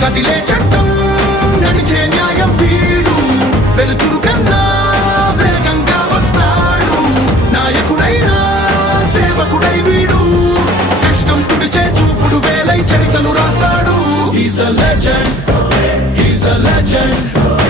కదిలే చట్టం నడిచే న్యాయం వీడు వెలుతురు కన్నా వేగంగా వస్తాడు నాయకుడైనా సేవకుడై వీడు కష్టం తుడిచే చూపుడు వేలై చరితలు రాస్తాడు. He's a legend, he's a legend.